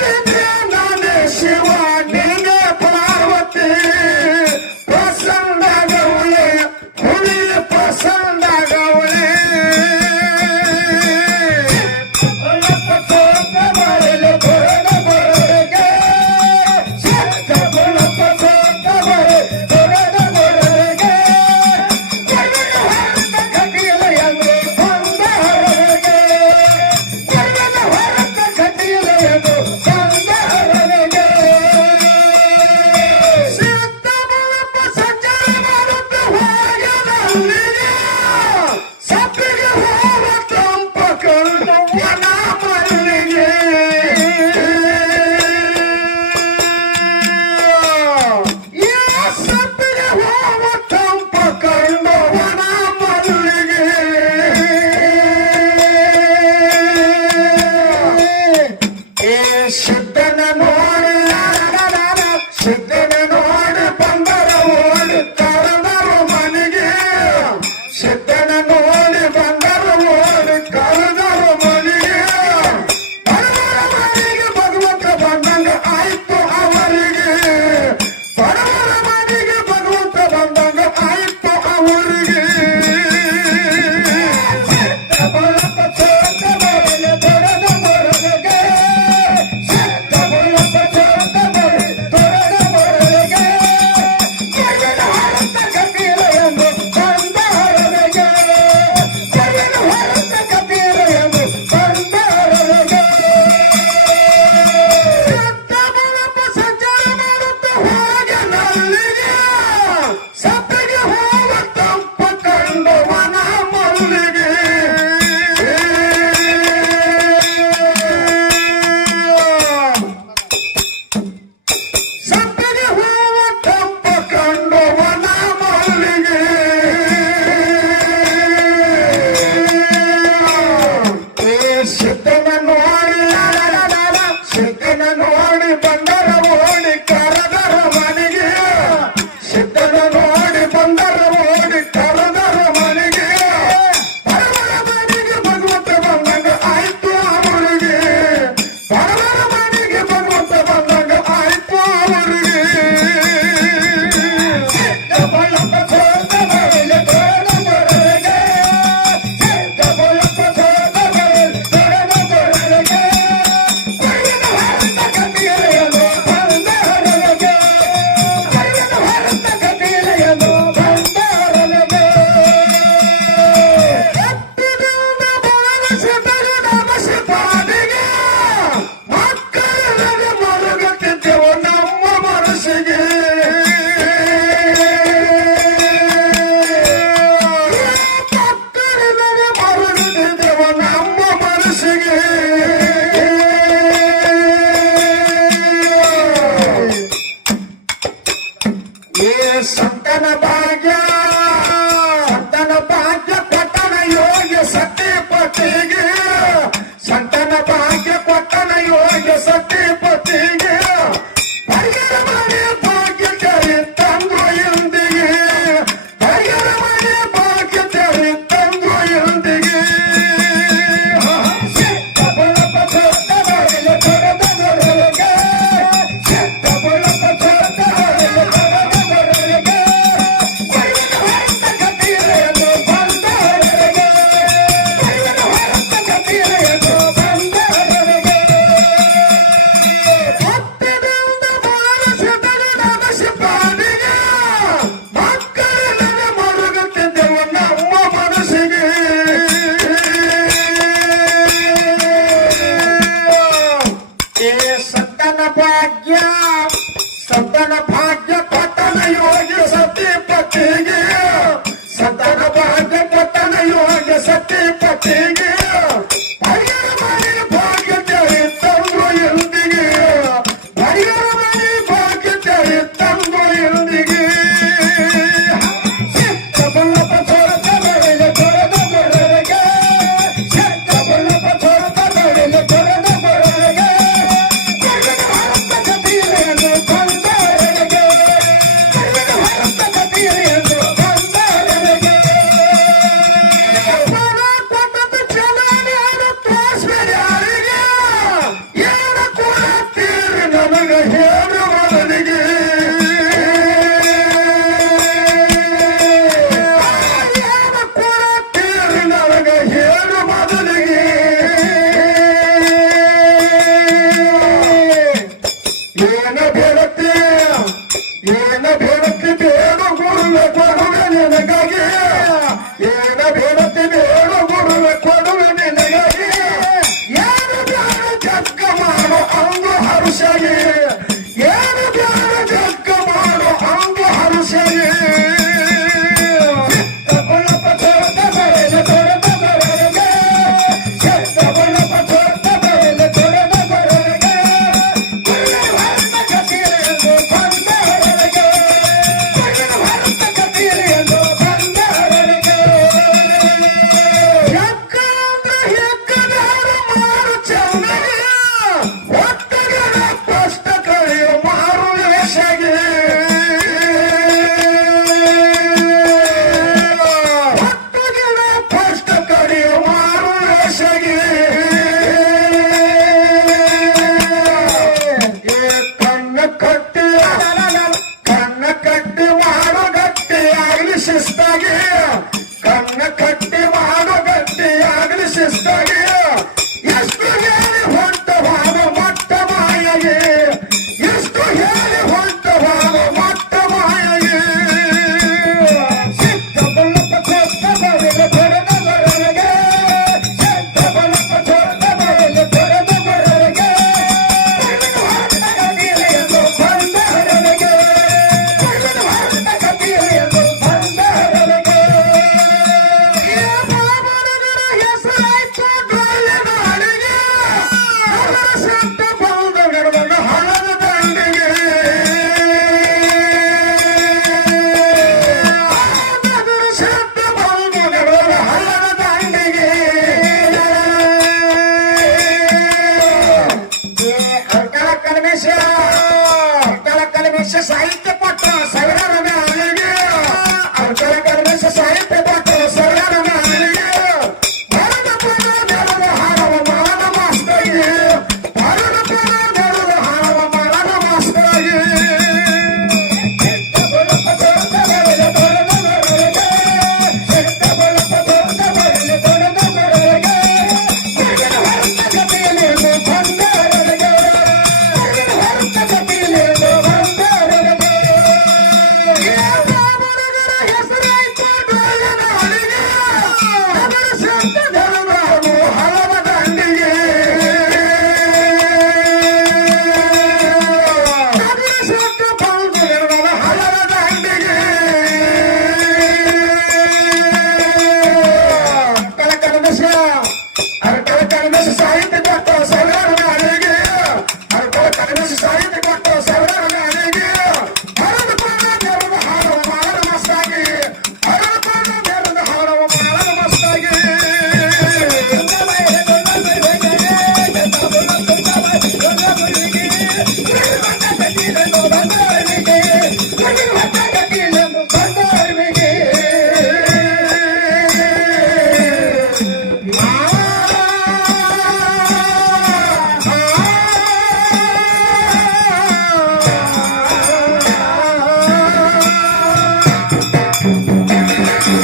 Yeah. ಭಾಗ್ಯ ಸತನ ಭಾಗ್ಯ ಪತನ ಯೋಗ್ಯ ಸತಿ ಪತಿಗೆ. ಸತನ ಭಾಗ್ಯ ಪತನ ಯೋಗ್ಯ ಸತಿ ಪತಿಗೆ.